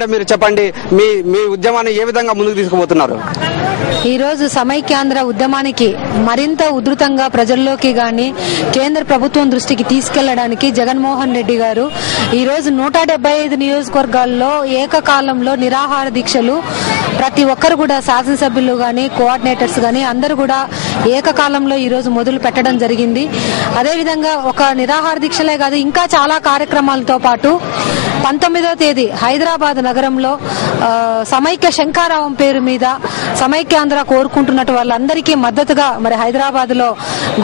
మీరు చెప్పండి, మీ మీ ఉద్యమాన్ని ఏ విధంగా ముందుకు తీసుకుపోతున్నారు? ఈ రోజు సమైక్యాంధ్ర ఉద్యమానికి మరింత ఉధృతంగా ప్రజల్లోకి గాని కేంద్ర ప్రభుత్వం దృష్టికి తీసుకెళ్లడానికి జగన్మోహన్ రెడ్డి గారు ఈ రోజు 175 నియోజకవర్గాల్లో ఏకకాలంలో నిరాహార దీక్షలు ప్రతి ఒక్కరు కూడా శాసనసభ్యులు గాని కోఆర్డినేటర్స్ గాని అందరూ కూడా ఏకకాలంలో ఈ రోజు మొదలు పెట్టడం జరిగింది. అదేవిధంగా ఒక నిరాహార దీక్షలే కాదు, ఇంకా చాలా కార్యక్రమాలతో పాటు 19వ తేదీ హైదరాబాద్ నగరంలో సమైక్య శంఖారావం పేరు మీద సమైక్యాంధ్ర కోరుకుంటున్నట్టు వాళ్ళందరికీ మద్దతుగా మరి హైదరాబాద్ లో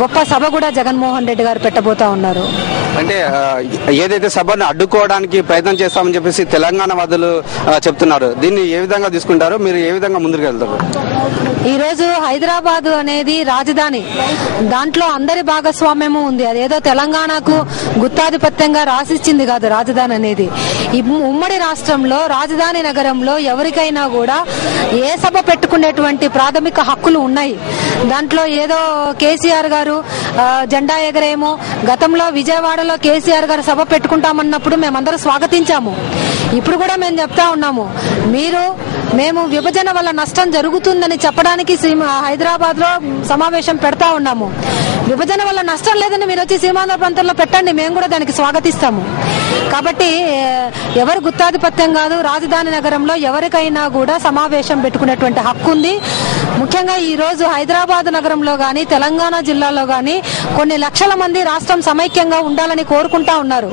గొప్ప సభ కూడా జగన్మోహన్ రెడ్డి గారు పెట్టబోతా ఉన్నారు. అంటే ఏదైతే సభను అడ్డుకోవడానికి ప్రయత్నం చేస్తామని చెప్పేసి తెలంగాణ వాదులు చెప్తున్నారు. దీన్ని ఏ విధంగా తీసుకుంటారు? మీరు ఏ విధంగా ముందుకు వెళ్తారు? ఈ రోజు హైదరాబాద్ అనేది రాజధాని, దాంట్లో అందరి భాగస్వామ్యము ఉంది. అదేదో తెలంగాణకు గుత్తాధిపత్యంగా రాసిచ్చింది కాదు రాజధాని అనేది. ఉమ్మడి రాష్ట్రంలో రాజధాని నగరంలో ఎవరికైనా కూడా ఏ సభ పెట్టుకునేటువంటి ప్రాథమిక హక్కులు ఉన్నాయి. దాంట్లో ఏదో కేసీఆర్ గారు జెండా ఎగరేమో, గతంలో విజయవాడలో కేసీఆర్ గారు సభ పెట్టుకుంటామన్నప్పుడు మేమందరం స్వాగతించాము. ఇప్పుడు కూడా మేము చెప్తా ఉన్నాము, మేము విభజన వల్ల నష్టం జరుగుతుందని చెప్పడానికి హైదరాబాద్ లో సమావేశం పెడతా ఉన్నాము. విభజన వల్ల నష్టం లేదని మీరు వచ్చి సీమాంధ్ర ప్రాంతంలో పెట్టండి, మేము కూడా దానికి స్వాగతిస్తాము. కాబట్టి ఎవరు గుత్తాధిపత్యం కాదు, రాజధాని నగరంలో ఎవరికైనా కూడా సమావేశం పెట్టుకునేటువంటి హక్కు ఉంది. ముఖ్యంగా ఈ రోజు హైదరాబాద్ నగరంలో గాని తెలంగాణ జిల్లాలో గాని కొన్ని లక్షల మంది రాష్ట్రం సమైక్యంగా ఉండాలని కోరుకుంటా ఉన్నారు.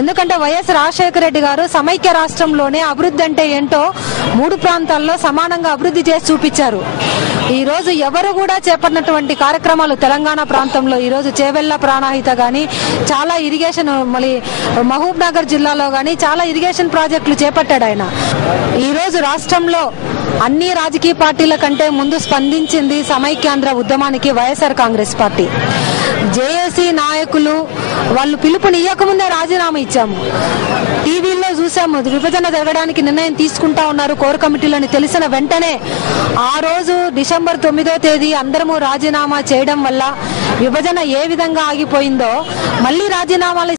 ఎందుకంటే వైఎస్ రాజశేఖర రెడ్డి గారు సమైక్య రాష్ట్రంలోనే అభివృద్ధి అంటే ఏంటో 3 ప్రాంతాల్లో సమానంగా అభివృద్ధి చేసి చూపించారు. ఈ రోజు ఎవరు కూడా చేపట్టినటువంటి కార్యక్రమాలు తెలంగాణ ప్రాంతంలో ఈ రోజు చేవెళ్ల ప్రాణాహిత గాని, చాలా ఇరిగేషన్, మళ్ళీ మహబూబ్ నగర్ జిల్లాలో గాని చాలా ఇరిగేషన్ ప్రాజెక్టులు చేపట్టాడు ఆయన. ఈ రోజు రాష్ట్రంలో అన్ని రాజకీయ పార్టీల కంటే ముందు స్పందించింది సమైక్యాంధ్ర ఉద్యమానికి వైఎస్ఆర్ కాంగ్రెస్ పార్టీ. జేఏసీ నాయకులు వాళ్ళు పిలుపునియ్యకముందే రాజీనామా ఇచ్చాము. టీవీల్లో చూసాము విభజన జరగడానికి నిర్ణయం తీసుకుంటా ఉన్నారు కోర్ కమిటీలని తెలిసిన వెంటనే ఆ రోజు డిసెంబర్ 9వ తేదీ అందరము రాజీనామా చేయడం వల్ల విభజన ఏ విధంగా ఆగిపోయిందో మళ్లీ రాజీనామాలు